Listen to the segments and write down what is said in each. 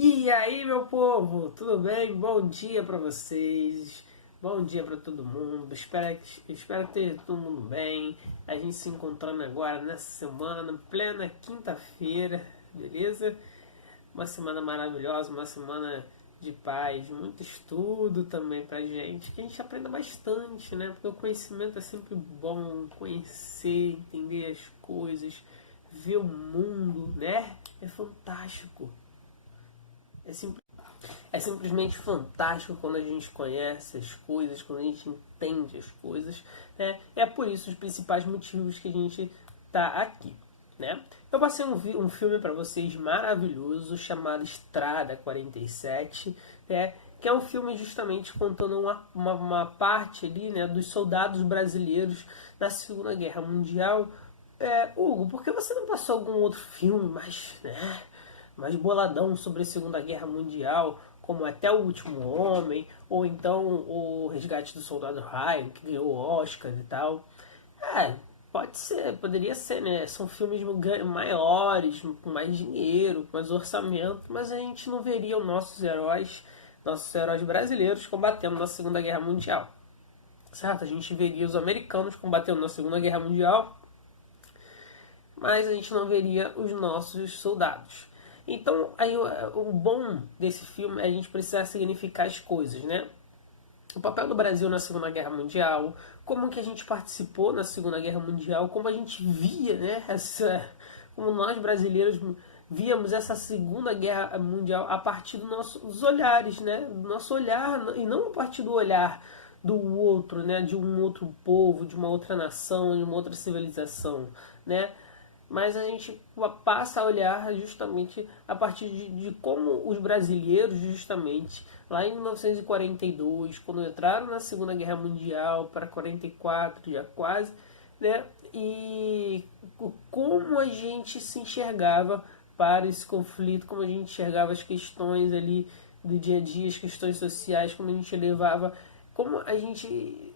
E aí, meu povo, tudo bem? Bom dia pra vocês, bom dia pra todo mundo. Espero que esteja todo mundo bem. A gente se encontrando agora nessa semana, plena quinta-feira, beleza? Uma semana maravilhosa, uma semana de paz, muito estudo também pra gente, que a gente aprenda bastante, né? Porque o conhecimento é sempre bom, conhecer, entender as coisas, ver o mundo, né? É fantástico. É, é simplesmente fantástico quando a gente conhece as coisas, quando a gente entende as coisas, né? É por isso os principais motivos que a gente está aqui, né? Eu passei um filme para vocês maravilhoso chamado Estrada 47, né? Que é um filme justamente contando uma parte ali, né, dos soldados brasileiros na Segunda Guerra Mundial. Hugo, por que você não passou algum outro filme mais boladão sobre a Segunda Guerra Mundial, como Até o Último Homem, ou então o Resgate do Soldado Ryan, que ganhou o Oscar e tal? É, pode ser, poderia ser, né? São filmes maiores, com mais dinheiro, com mais orçamento, mas a gente não veria os nossos heróis brasileiros combatendo na Segunda Guerra Mundial. Certo? A gente veria os americanos combatendo na Segunda Guerra Mundial, mas a gente não veria os nossos soldados. Então, aí, o bom desse filme é a gente precisar significar as coisas, né? O papel do Brasil na Segunda Guerra Mundial, como que a gente participou na Segunda Guerra Mundial, como a gente via, né? Como nós brasileiros víamos essa Segunda Guerra Mundial a partir dos olhares, né? Do nosso olhar, e não a partir do olhar do outro, né? De um outro povo, de uma outra nação, de uma outra civilização, né? Mas a gente passa a olhar justamente a partir de como os brasileiros, justamente, lá em 1942, quando entraram na Segunda Guerra Mundial, para 44 já quase, né? E como a gente se enxergava para esse conflito, como a gente enxergava as questões ali do dia a dia, as questões sociais, como a gente levava, como a gente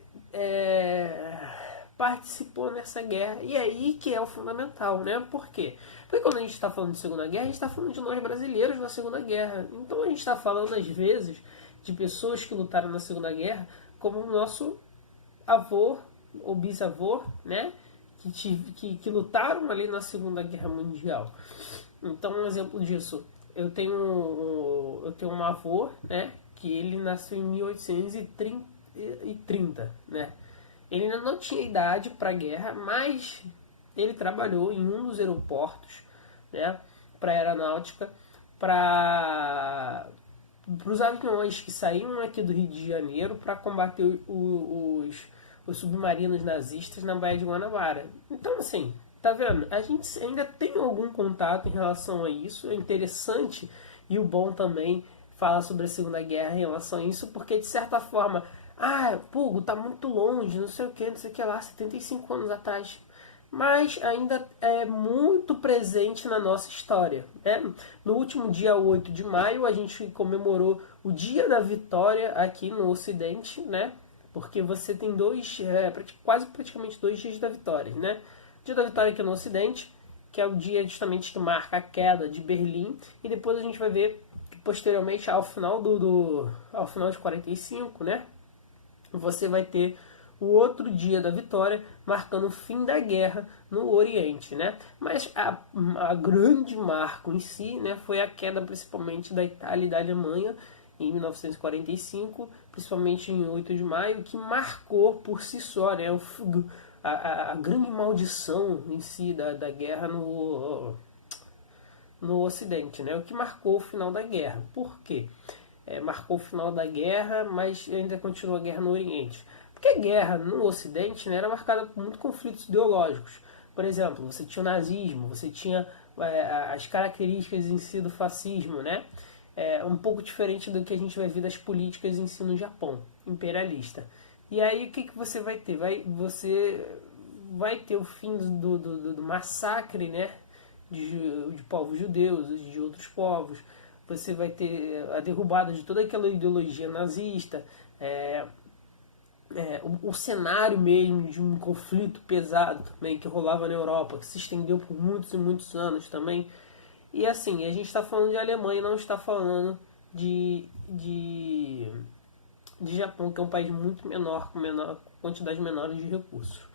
participou nessa guerra. E aí que é o fundamental, né? Por quê? Porque quando a gente está falando de Segunda Guerra, a gente está falando de nós brasileiros na Segunda Guerra. Então a gente está falando, às vezes, de pessoas que lutaram na Segunda Guerra, como o nosso avô ou bisavô, né? Que lutaram ali na Segunda Guerra Mundial. Então, um exemplo disso, eu tenho um avô, né? Que ele nasceu em 1830, né? Ele ainda não tinha idade para a guerra, mas ele trabalhou em um dos aeroportos, né, para aeronáutica, para os aviões que saíam aqui do Rio de Janeiro para combater os submarinos nazistas na Baía de Guanabara. Então, assim, tá vendo? A gente ainda tem algum contato em relação a isso. É interessante e o bom também falar sobre a Segunda Guerra em relação a isso, porque de certa forma, Pugo, tá muito longe, não sei o que lá, 75 anos atrás. Mas ainda é muito presente na nossa história, né? No último dia 8 de maio, a gente comemorou o Dia da Vitória aqui no Ocidente, né? Porque você tem quase praticamente 2 dias da vitória, né? Dia da Vitória aqui no Ocidente, que é o dia justamente que marca a queda de Berlim, e depois a gente vai ver que posteriormente ao final ao final de 45, né? Você vai ter o outro dia da vitória, marcando o fim da guerra no Oriente, né? Mas a grande marco em si, né, foi a queda principalmente da Itália e da Alemanha em 1945, principalmente em 8 de maio, que marcou por si só, né, a grande maldição em si da guerra no Ocidente, né? O que marcou o final da guerra. Por quê? Marcou o final da guerra, mas ainda continua a guerra no Oriente. Porque a guerra no Ocidente, né, era marcada por muitos conflitos ideológicos. Por exemplo, você tinha o nazismo, você tinha as características em si do fascismo, né? Um pouco diferente do que a gente vai ver das políticas em si no Japão, imperialista. E aí o que você vai ter? Você vai ter o fim do massacre, né? De povos judeus, de outros povos. Você vai ter a derrubada de toda aquela ideologia nazista, o cenário mesmo de um conflito pesado também que rolava na Europa, que se estendeu por muitos e muitos anos também. E assim, a gente está falando de Alemanha, não está falando de Japão, que é um país muito menor, com quantidade menor de recursos.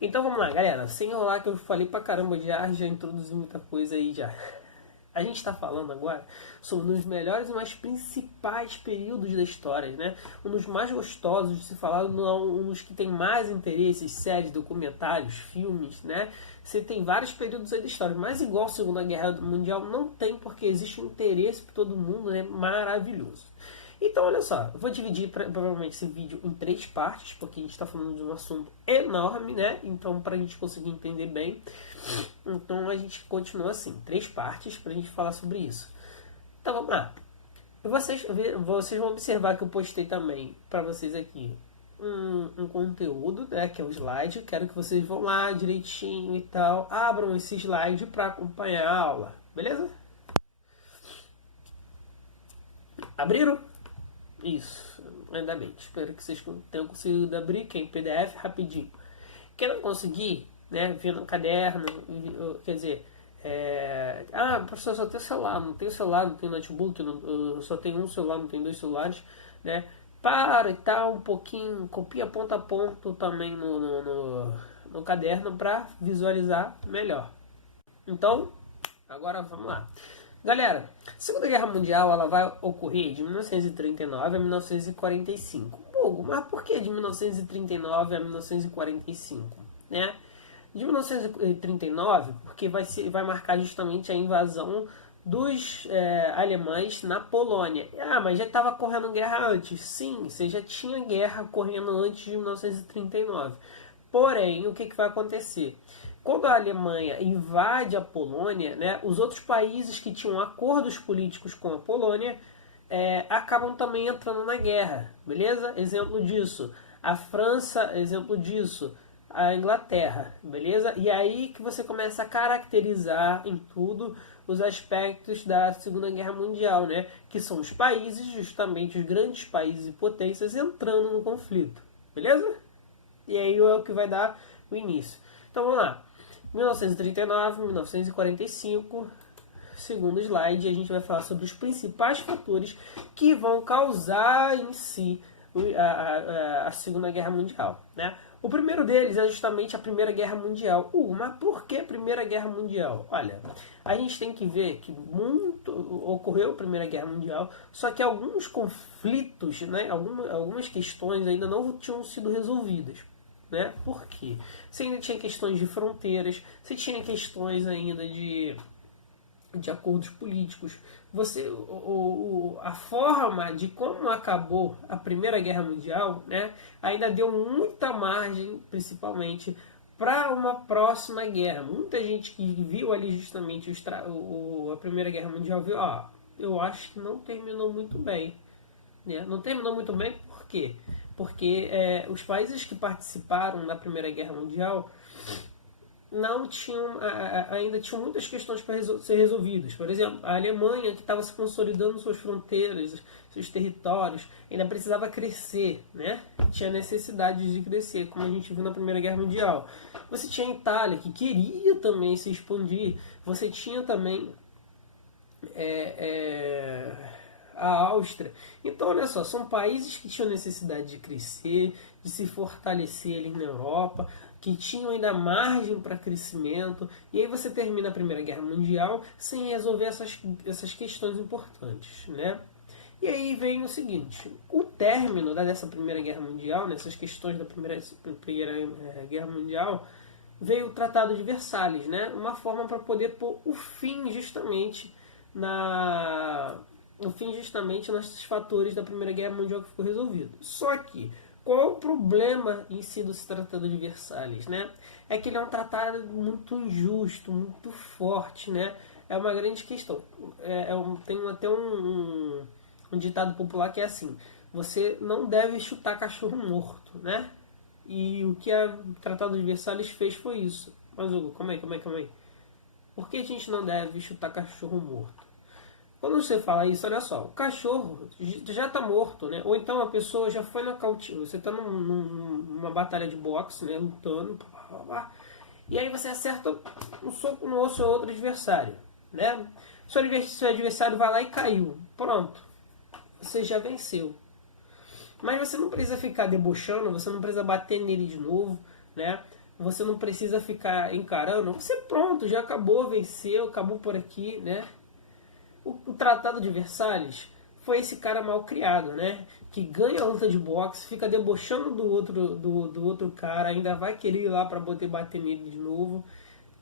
Então vamos lá, galera. Sem enrolar, que eu falei pra caramba já introduzi muita coisa aí já. A gente está falando agora sobre um dos melhores e mais principais períodos da história, né? Um dos mais gostosos de se falar, um dos que tem mais interesses, séries, documentários, filmes, né? Você tem vários períodos aí da história, mas igual a Segunda Guerra Mundial não tem, porque existe um interesse para todo mundo, né? Maravilhoso. Então, olha só, eu vou dividir provavelmente esse vídeo em 3 partes, porque a gente está falando de um assunto enorme, né? Então, para a gente conseguir entender bem, então a gente continua assim, 3 partes para a gente falar sobre isso. Então, vamos lá. Vocês vão observar que eu postei também para vocês aqui um conteúdo, né, que é o slide. Quero que vocês vão lá direitinho e tal, abram esse slide para acompanhar a aula, beleza? Abriram? Isso, ainda bem. Espero que vocês tenham conseguido abrir, que é em PDF, rapidinho. Quem não conseguir, né, ver no caderno, quer dizer, professor, só tem celular, não tem celular, não tem notebook, só tem um celular, não tem 2 celulares, né? Para e tal, um pouquinho, copia ponto a ponto também no caderno para visualizar melhor. Então, agora vamos lá. Galera, a Segunda Guerra Mundial ela vai ocorrer de 1939 a 1945. Hugo, mas por que de 1939 a 1945? Né? De 1939, porque vai marcar justamente a invasão dos alemães na Polônia. Ah, mas já estava correndo guerra antes. Sim, você já tinha guerra correndo antes de 1939. Porém, o que vai acontecer? Quando a Alemanha invade a Polônia, né, os outros países que tinham acordos políticos com a Polônia acabam também entrando na guerra, beleza? Exemplo disso, a França, exemplo disso, a Inglaterra, beleza? E aí que você começa a caracterizar em tudo os aspectos da Segunda Guerra Mundial, né? Que são os países, justamente os grandes países e potências entrando no conflito, beleza? E aí é o que vai dar o início. Então vamos lá. 1939, 1945, segundo slide, a gente vai falar sobre os principais fatores que vão causar em si a Segunda Guerra Mundial, né? O primeiro deles é justamente a Primeira Guerra Mundial. Mas por que Primeira Guerra Mundial? Olha, a gente tem que ver que ocorreu a Primeira Guerra Mundial, só que alguns conflitos, né, algumas questões ainda não tinham sido resolvidas. Né? Por quê? Você ainda tinha questões de fronteiras, você tinha questões ainda de acordos políticos. A forma de como acabou a Primeira Guerra Mundial, né, ainda deu muita margem, principalmente, para uma próxima guerra. Muita gente que viu ali justamente a Primeira Guerra Mundial viu, eu acho que não terminou muito bem. Né? Não terminou muito bem por quê? Porque os países que participaram da Primeira Guerra Mundial não tinham, ainda tinham muitas questões para ser resolvidas. Por exemplo, a Alemanha, que estava se consolidando suas fronteiras, seus territórios, ainda precisava crescer, né? Tinha necessidade de crescer, como a gente viu na Primeira Guerra Mundial. Você tinha a Itália, que queria também se expandir. Você tinha também a Áustria. Então, olha só, são países que tinham necessidade de crescer, de se fortalecer ali na Europa, que tinham ainda margem para crescimento, e aí você termina a Primeira Guerra Mundial sem resolver essas questões importantes, né? E aí vem o seguinte, o término dessa Primeira Guerra Mundial, nessas questões da Primeira Guerra Mundial, veio o Tratado de Versalhes, né? Uma forma para poder pôr o fim justamente nesses fatores da Primeira Guerra Mundial que ficou resolvido. Só que, qual é o problema em si desse Tratado de Versalhes, né? É que ele é um tratado muito injusto, muito forte, né? É uma grande questão. Tem até um ditado popular que é assim, você não deve chutar cachorro morto, né? E o que o Tratado de Versalhes fez foi isso. Mas, Hugo, calma aí. Por que a gente não deve chutar cachorro morto? Quando você fala isso, olha só, o cachorro já está morto, né? Ou então a pessoa já foi nocauteada. Você está numa batalha de boxe, né? Lutando, e aí você acerta um soco no osso ou outro adversário, né? Seu adversário vai lá e caiu. Pronto. Você já venceu. Mas você não precisa ficar debochando, você não precisa bater nele de novo, né? Você não precisa ficar encarando. Você pronto, já acabou, venceu, acabou por aqui, né? O Tratado de Versalhes foi esse cara mal criado, né? Que ganha a luta de boxe, fica debochando do outro cara, ainda vai querer ir lá para poder bater nele de novo.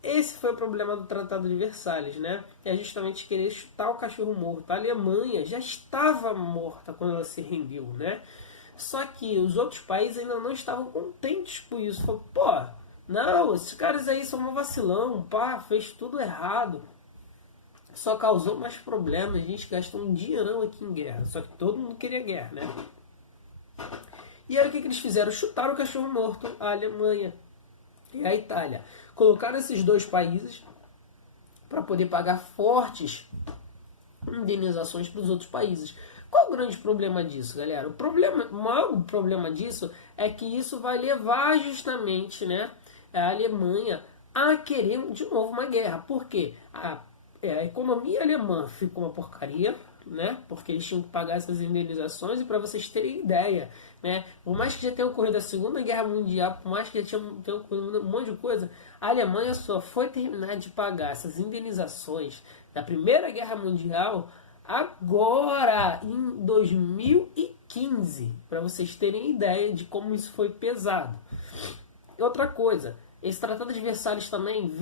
Esse foi o problema do Tratado de Versalhes, né? É justamente querer chutar o cachorro morto. A Alemanha já estava morta quando ela se rendeu, né? Só que os outros países ainda não estavam contentes com isso. Falaram, pô, não, esses caras aí são um vacilão, pá, fez tudo errado. Só causou mais problemas, a gente gastou um dinheirão aqui em guerra. Só que todo mundo queria guerra, né? E aí o que eles fizeram? Chutaram o cachorro morto, a Alemanha e a Itália. Colocaram esses dois países para poder pagar fortes indenizações para os outros países. Qual o grande problema disso, galera? O maior problema disso é que isso vai levar justamente, né, a Alemanha a querer de novo uma guerra. Por quê? A economia alemã ficou uma porcaria, né? Porque eles tinham que pagar essas indenizações. E para vocês terem ideia, né? Por mais que já tenha ocorrido a Segunda Guerra Mundial, por mais que já tenha ocorrido um monte de coisa, a Alemanha só foi terminar de pagar essas indenizações da Primeira Guerra Mundial agora, em 2015, para vocês terem ideia de como isso foi pesado. Outra coisa, esse Tratado de Versalhes também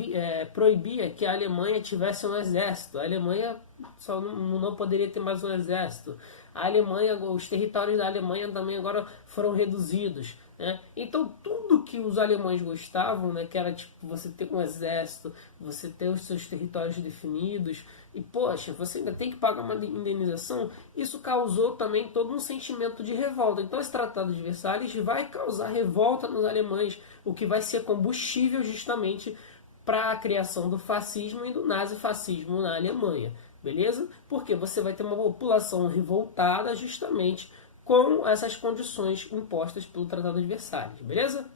proibia que a Alemanha tivesse um exército. A Alemanha só não poderia ter mais um exército. A Alemanha, os territórios da Alemanha também agora foram reduzidos, né? Então tudo que os alemães gostavam, né, que era tipo você ter um exército, você ter os seus territórios definidos, e poxa, você ainda tem que pagar uma indenização, isso causou também todo um sentimento de revolta. Então esse Tratado de Versalhes vai causar revolta nos alemães, o que vai ser combustível justamente para a criação do fascismo e do nazifascismo na Alemanha. Beleza? Porque você vai ter uma população revoltada justamente com essas condições impostas pelo Tratado de Versalhes, beleza?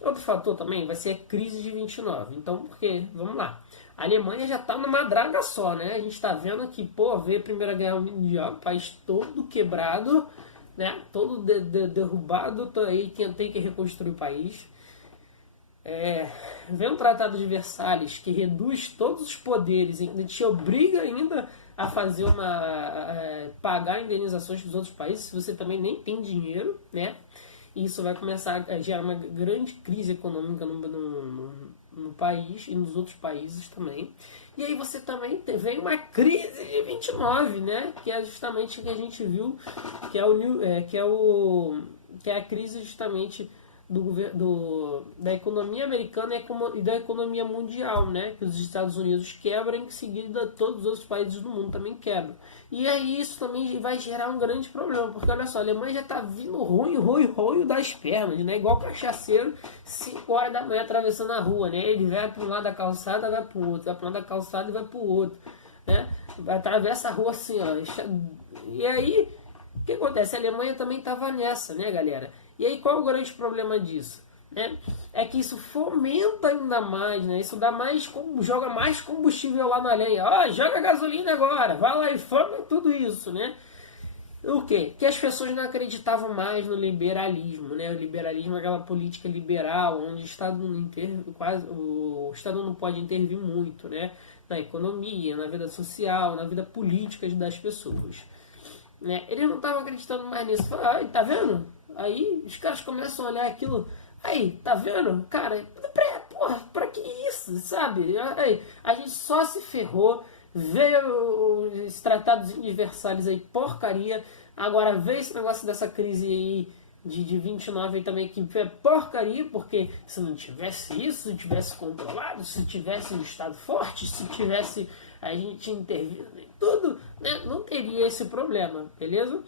Outro fator também vai ser a crise de 29. Então, porque, vamos lá, a Alemanha já está numa draga só, né? A gente está vendo que, pô, veio a Primeira Guerra Mundial, o país todo quebrado, né? Todo derrubado, aí tem que reconstruir o país. Vem um Tratado de Versalhes que reduz todos os poderes, ainda te obriga ainda a fazer pagar indenizações dos outros países, se você também nem tem dinheiro, né? E isso vai começar a gerar uma grande crise econômica no país e nos outros países também. E aí você também vem uma crise de 29, né? Que é justamente o que a gente viu, que é a crise justamente da economia americana e da economia mundial, né? Que os Estados Unidos quebram e em seguida todos os outros países do mundo também quebram. E aí isso também vai gerar um grande problema, porque olha só, a Alemanha já tá vindo ruim das pernas, né? Igual cachaceiro, 5 horas da manhã atravessando a rua, né? Ele vai para um lado da calçada, vai para o outro, vai para um lado da calçada e vai para o outro, né? Atravessa a rua assim, ó. E aí, o que acontece? A Alemanha também tava nessa, né, galera? E aí qual é o grande problema disso? Né? É que isso fomenta ainda mais, né? Isso joga mais combustível lá na lenha. Ó, joga gasolina agora, vai lá e foma tudo isso, né? O quê? Que as pessoas não acreditavam mais no liberalismo, né? O liberalismo é aquela política liberal, onde o Estado não pode intervir muito, né? Na economia, na vida social, na vida política das pessoas. Né? Eles não estavam acreditando mais nisso. Falaram, tá vendo? Aí os caras começam a olhar aquilo. Aí, tá vendo? Cara, pra que isso, sabe? Aí, a gente só se ferrou. Veio os tratados universais aí, porcaria. Agora veio esse negócio dessa crise aí de 29 aí também, que é porcaria, porque se não tivesse isso, se tivesse controlado, se tivesse um Estado forte, se tivesse a gente intervindo em tudo, né, não teria esse problema, beleza?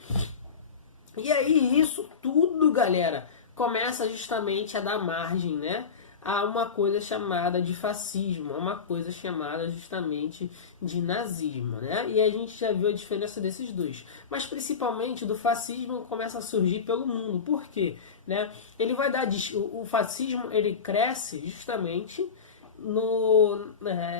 E aí isso tudo, galera, começa justamente a dar margem, né, a uma coisa chamada de fascismo, a uma coisa chamada justamente de nazismo, né? E a gente já viu a diferença desses dois. Mas principalmente do fascismo começa a surgir pelo mundo. Por quê? Né? Ele vai dar o fascismo, ele cresce justamente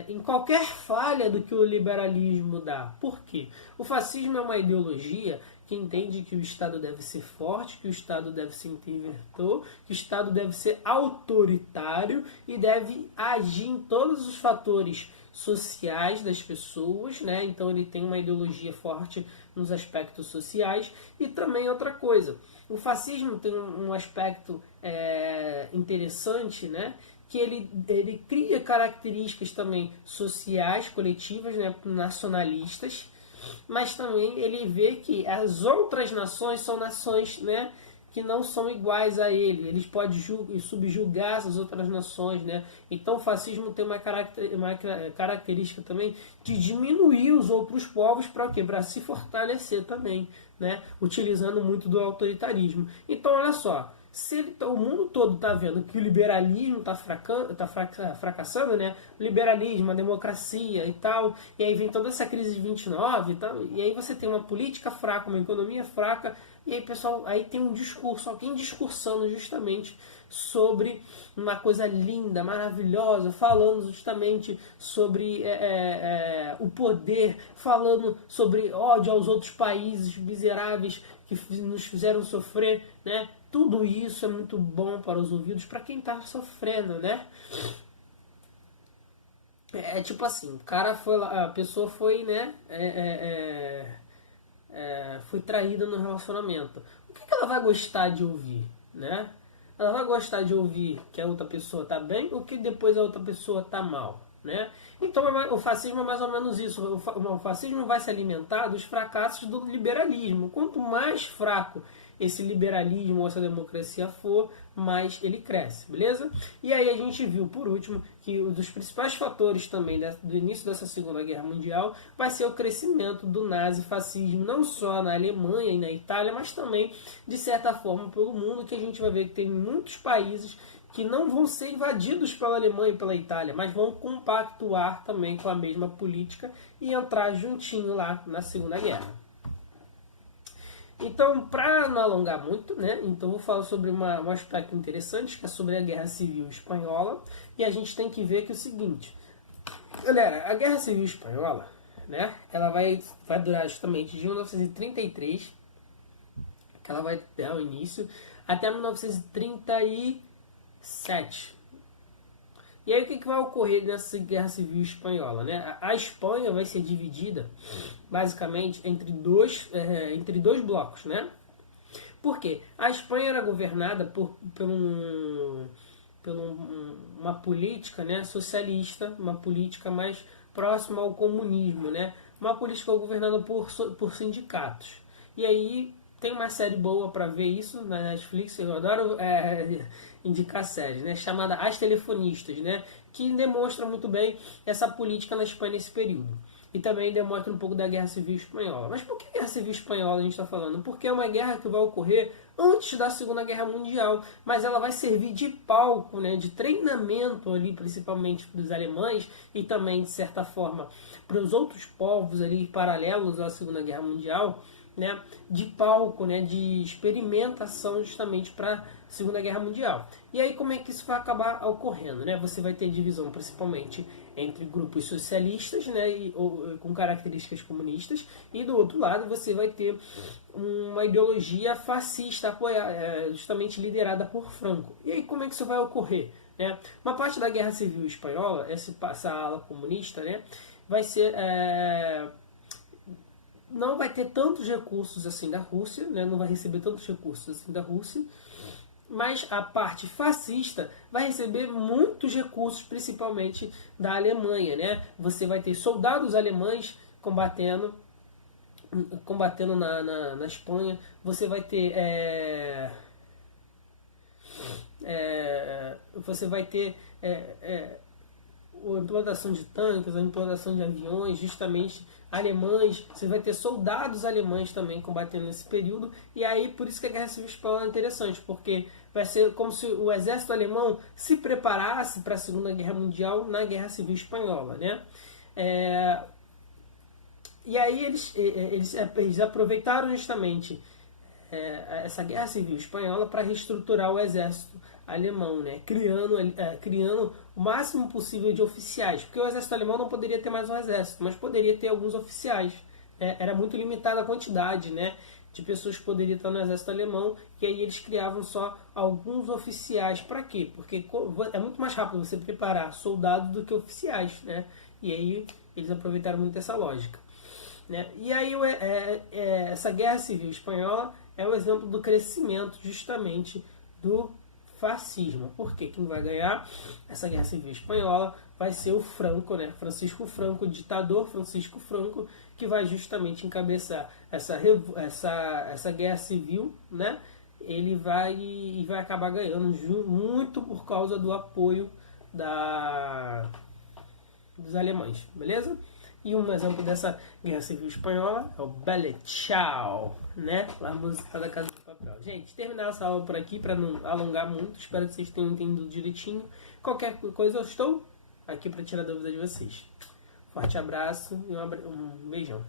em qualquer falha do que o liberalismo dá. Por quê? O fascismo é uma ideologia que entende que o Estado deve ser forte, que o Estado deve ser interventor, que o Estado deve ser autoritário e deve agir em todos os fatores sociais das pessoas, né? Então ele tem uma ideologia forte nos aspectos sociais. E também outra coisa, o fascismo tem um aspecto interessante, né? Que ele cria características também sociais, coletivas, né? Nacionalistas, mas também ele vê que as outras nações são nações, né, que não são iguais a ele. Eles podem subjugar essas outras nações, né? Então o fascismo tem uma característica também de diminuir os outros povos para quê? Para se fortalecer também, né? Utilizando muito do autoritarismo. Então olha só, se o mundo todo está vendo que o liberalismo está fracassando, né? O liberalismo, a democracia e tal, e aí vem toda essa crise de 29 e tal, e aí você tem uma política fraca, uma economia fraca, e aí pessoal, aí tem um discurso, alguém discursando justamente sobre uma coisa linda, maravilhosa, falando justamente sobre o poder, falando sobre ódio aos outros países miseráveis que nos fizeram sofrer, né? Tudo isso é muito bom para os ouvidos, para quem está sofrendo, né? É tipo assim, o cara foi lá, a pessoa foi, né? Foi traída no relacionamento. O que ela vai gostar de ouvir, né? Ela vai gostar de ouvir que a outra pessoa tá bem ou que depois a outra pessoa tá mal, né? Então o fascismo é mais ou menos isso. O fascismo vai se alimentar dos fracassos do liberalismo. Quanto mais fraco esse liberalismo ou essa democracia for, mais ele cresce, beleza? E aí a gente viu, por último, que um dos principais fatores também do início dessa Segunda Guerra Mundial vai ser o crescimento do nazifascismo, não só na Alemanha e na Itália, mas também, de certa forma, pelo mundo, que a gente vai ver que tem muitos países que não vão ser invadidos pela Alemanha e pela Itália, mas vão compactuar também com a mesma política e entrar juntinho lá na Segunda Guerra. Então, para não alongar muito, né, então vou falar sobre um aspecto interessante, que é sobre a Guerra Civil Espanhola, e a gente tem que ver que é o seguinte, galera, a Guerra Civil Espanhola, né, ela vai durar justamente de 1933, que ela vai ter o início, até 1937. E aí o que vai ocorrer nessa Guerra Civil Espanhola, né? A Espanha vai ser dividida basicamente entre dois blocos, né? Por quê? A Espanha era governada por uma política, né, socialista, uma política mais próxima ao comunismo, né? Uma política governada por sindicatos. E aí tem uma série boa para ver isso na Netflix, eu adoro indicar séries, né, chamada As Telefonistas, né, que demonstra muito bem essa política na Espanha nesse período. E também demonstra um pouco da Guerra Civil Espanhola. Mas por que Guerra Civil Espanhola a gente está falando? Porque é uma guerra que vai ocorrer antes da Segunda Guerra Mundial, mas ela vai servir de palco, né, de treinamento ali, principalmente para os alemães e também, de certa forma, para os outros povos ali paralelos à Segunda Guerra Mundial, né, de palco, né, de experimentação justamente para a Segunda Guerra Mundial. E aí como é que isso vai acabar ocorrendo, né? Você vai ter divisão principalmente entre grupos socialistas, né, com características comunistas, e do outro lado você vai ter uma ideologia fascista justamente liderada por Franco. E aí como é que isso vai ocorrer, né? Uma parte da Guerra Civil Espanhola, essa ala comunista, né, vai ser não vai ter tantos recursos assim da Rússia, né? Não vai receber tantos recursos assim da Rússia, mas a parte fascista vai receber muitos recursos, principalmente da Alemanha, né? Você vai ter soldados alemães combatendo na Espanha, você vai ter a implantação de tanques, a implantação de aviões, justamente alemães, você vai ter soldados alemães também combatendo nesse período, e aí por isso que a Guerra Civil Espanhola é interessante, porque vai ser como se o exército alemão se preparasse para a Segunda Guerra Mundial na Guerra Civil Espanhola, né? E aí eles aproveitaram justamente essa Guerra Civil Espanhola para reestruturar o exército alemão, né? Criando o máximo possível de oficiais, porque o exército alemão não poderia ter mais um exército, mas poderia ter alguns oficiais. Era muito limitada a quantidade, né, de pessoas que poderiam estar no exército alemão, e aí eles criavam só alguns oficiais. Para quê? Porque é muito mais rápido você preparar soldados do que oficiais, né? E aí eles aproveitaram muito essa lógica, né? E aí essa guerra civil espanhola é o exemplo do crescimento justamente do fascismo. Porque quem vai ganhar essa guerra civil espanhola vai ser o Franco, né? Francisco Franco, o ditador Francisco Franco, que vai justamente encabeçar essa guerra civil, né? Ele vai acabar ganhando muito por causa do apoio dos alemães, beleza? E um exemplo dessa guerra civil espanhola é o Belle Ciao, né? A música da Casa do Papel. Gente, terminar essa aula por aqui para não alongar muito. Espero que vocês tenham entendido direitinho. Qualquer coisa eu estou aqui para tirar dúvidas de vocês. Forte abraço e um beijão.